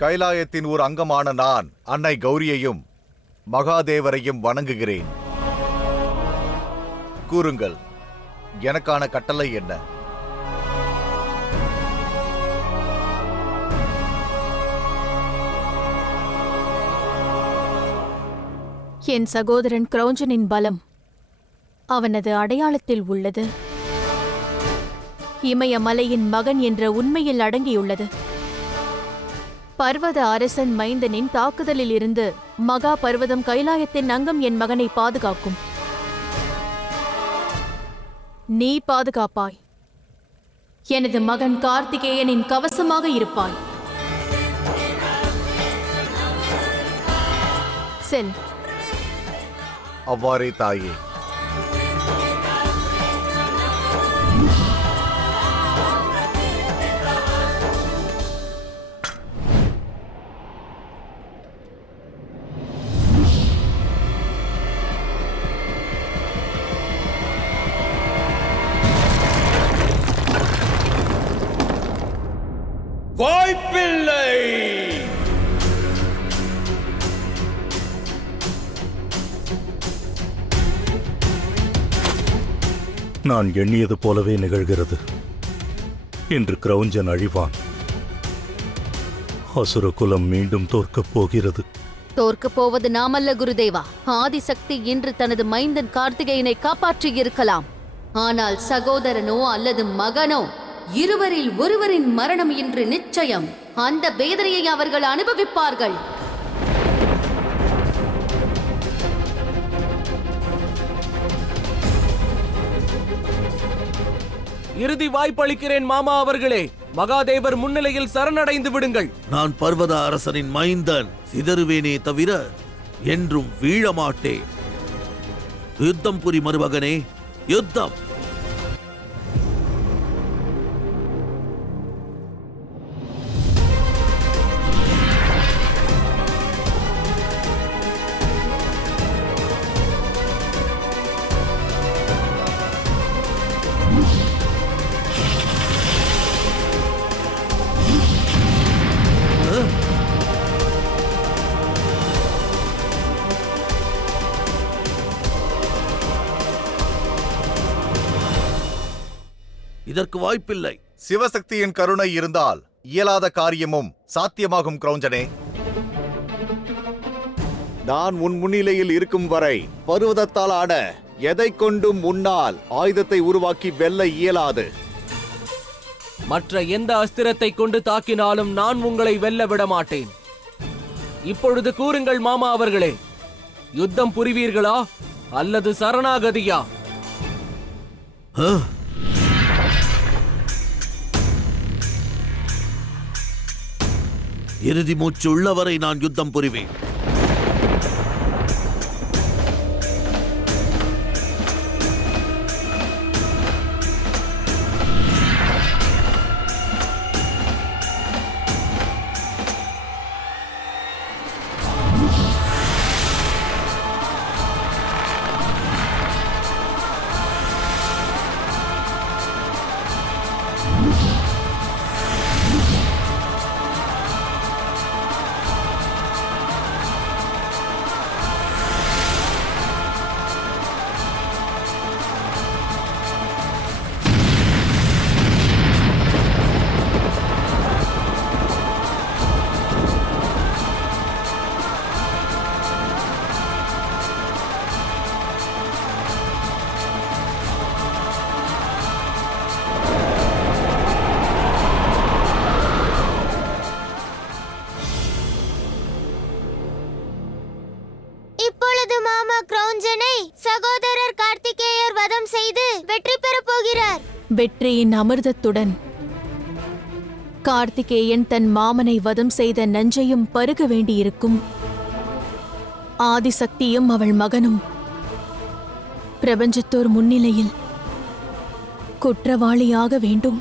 கைலாயத்தின் ஒரு அங்கமான நான் அன்னை கௌரியையும் மகாதேவரையும் வணங்குகிறேன். கூறுங்கள், எனக்கான கட்டளை என்ன? என் சகோதரன் கிரௌஞ்சனின் பலம் அவனது அடையாளத்தில் உள்ளது. இமயமலையின் மகன் என்ற உண்மையில் அடங்கியுள்ளது. பர்வத அரசன் மைந்தனின் தாக்குதலில் இருந்து மகா பர்வதம் கைலாயத்தின் அங்கம் என் மகனை பாதுகாக்கும். நீ பாதுகாப்பாய். எனது மகன் கார்த்திகேயனின் கவசமாக இருப்பாய். செல். அவ்வாறே தாயே. வாய்ப்பில்லை. நான் எண்ணியது போலவே நிகழ்கிறது. இன்று கிரௌஞ்சன் அழிவான். அசுர குலம் மீண்டும் தோற்கப் போகிறது. தோற்கப் போவது நாமல்ல குருதேவா. ஆதிசக்தி இன்று தனது மைந்தன் கார்த்திகேயனை காப்பாற்றியிருக்கலாம். ஆனால் சகோதரனோ அல்லது மகனோ இருவரில் ஒருவரின் மரணம் இன்று நிச்சயம். அந்த வேதனையை அவர்கள் அனுபவிப்பார்கள். இறுதி வாய்ப்பளிக்கிறேன் மாமா அவர்களே. மகாதேவர் முன்னிலையில் சரணடைந்து விடுங்கள். நான் பர்வத அரசனின் மைந்தன். சிதறுவேனே தவிர என்றும் வீழமாட்டேன். யுத்தம் புரி மருமகனே, யுத்தம். இதற்கு வாய்ப்பில்லை. சிவசக்தியின் கருணை இருந்தால் இயலாத காரியமும் சாத்தியமாகும். கிரௌஞ்சனே, நான் உன் முன்னிலையில் இருக்கும் வரை பர்வதத்தால் ஆன எதை கொண்டும் முன்னால் ஆயுதத்தை உருவாக்கி வெல்ல இயலாது. மற்ற எந்த அஸ்திரத்தை கொண்டு தாக்கினாலும் நான் உங்களை வெல்ல விட மாட்டேன். இப்பொழுது கூறுங்கள் மாமா அவர்களே, யுத்தம் புரிவீர்களா அல்லது சரணாகதியா? இறுதி மூச்சு உள்ளவரை நான் யுத்தம் புரிவேன். இப்பொழுது மாமா கிரௌஞ்சனை சகோதரர் கார்த்திகேயர் வதம் செய்து வெற்றி பெறப் போகிறார். வெற்றியின் அமிர்தத்துடன் கார்த்திகேயன் தன் மாமனை வதம் செய்த நஞ்சையும் பருக வேண்டியிருக்கும். ஆதிசக்தியும் அவள் மகனும் பிரபஞ்சத்தோர் முன்னிலையில் குற்றவாளியாக வேண்டும்.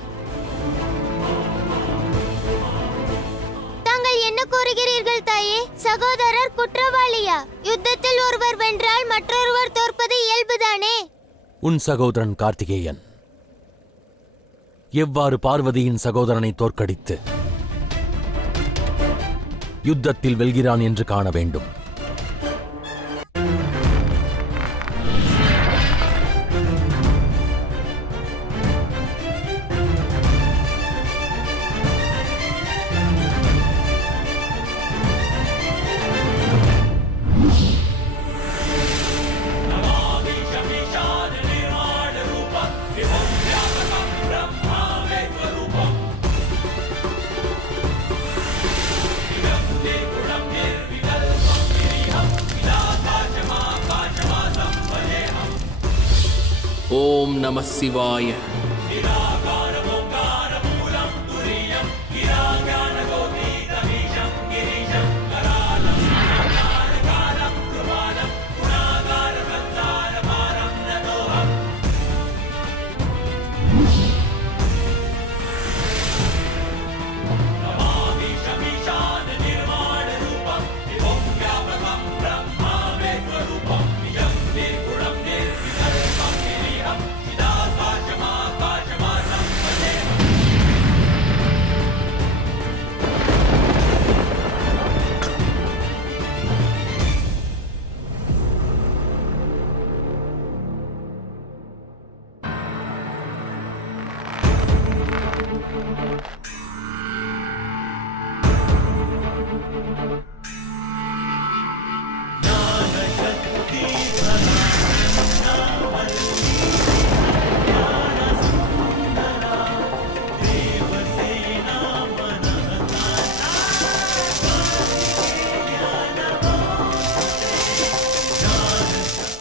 தாங்கள் என்ன கூறுகிறீர்கள் தாயே? சகோதரர் குற்றவாளியா? யுத்தத்தில் ஒருவர் வென்றால் மற்றொருவர் தோற்பது இயல்புதானே. உன் சகோதரன் கார்த்திகேயன் எவ்வாறு பார்வதியின் சகோதரனை தோற்கடித்து யுத்தத்தில் வெல்கிறான் என்று காண வேண்டும். ஓம் நம சிவாய.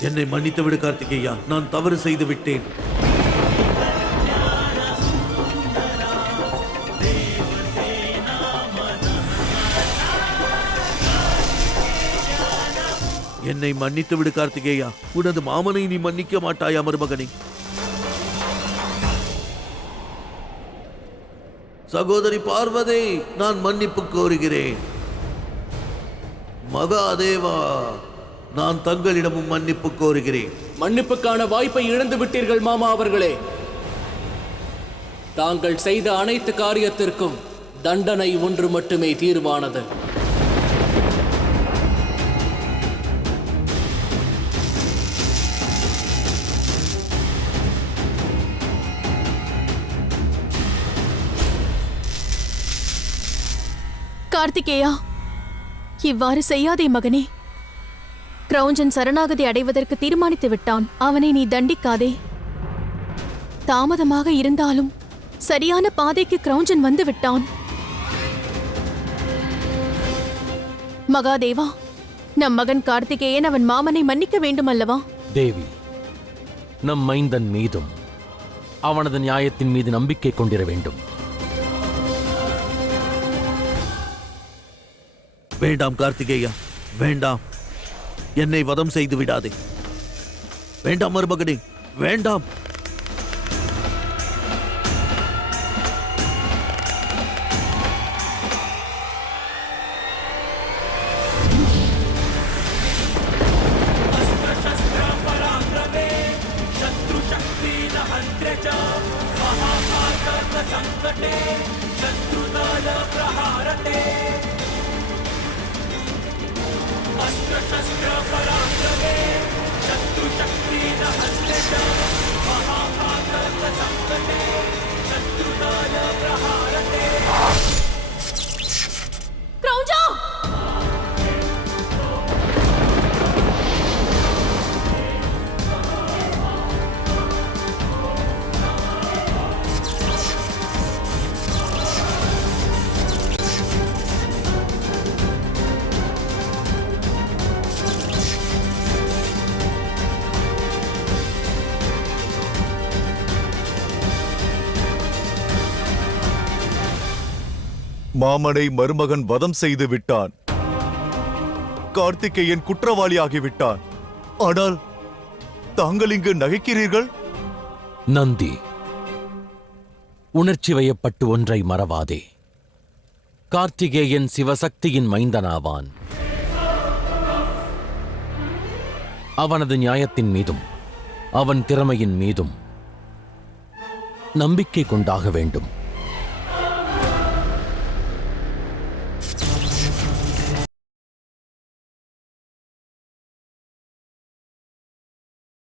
என்னை மன்னித்து விடு கார்த்திகேயா, நான் தவறு செய்து விட்டேன். என்னை மன்னித்து விடு கார்த்திகேயா, உனது மாமனை நீ மன்னிக்க மாட்டாயா மருமகனே? சகோதரி பார்வதி, நான் மன்னிப்பு கோருகிறேன். மகாதேவா, நான் தங்களிடமும் மன்னிப்பு கோருகிறேன். மன்னிப்புக்கான வாய்ப்பை இழந்து விட்டீர்கள் மாமா அவர்களே. தாங்கள் செய்த அனைத்து காரியத்திற்கும் தண்டனை ஒன்று மட்டுமே தீர்வானது. கார்த்திகேயா, இவ்வாறு செய்யாதே மகனே. கிரௌஞ்சன் சரணாகதி அடைவதற்கு தீர்மானித்து விட்டான். அவனை நீ தண்டிக்காதே. தாமதமாக இருந்தாலும் சரியான பாதைக்கு கிரௌஞ்சன் வந்து விட்டான். மகாதேவா, நம் மகன் கார்த்திகேயன் அவன் மாமனை மன்னிக்க வேண்டும் அல்லவா? தேவி, நம் மைந்தன் மீதும் அவனது நியாயத்தின் மீது நம்பிக்கை கொண்டிர வேண்டும். வேண்டாம் கார்த்திகேயா, வேண்டாம். என்னை வதம் செய்து விடாதே. வேண்டாம் மருமகனே, வேண்டாம். மாமனை மருமகன் வதம் செய்து விட்டான். கார்த்திகேயன் குற்றவாளியாகிவிட்டான். ஆனால் தாங்கள் இங்கு நகைக்கிறீர்கள்? நந்தி, உணர்ச்சி வயப்பட்டு ஒன்றை மறவாதே. கார்த்திகேயன் சிவசக்தியின் மைந்தனாவான். அவனது நியாயத்தின் மீதும் அவன் திறமையின் மீதும் நம்பிக்கை கொண்டாக வேண்டும்.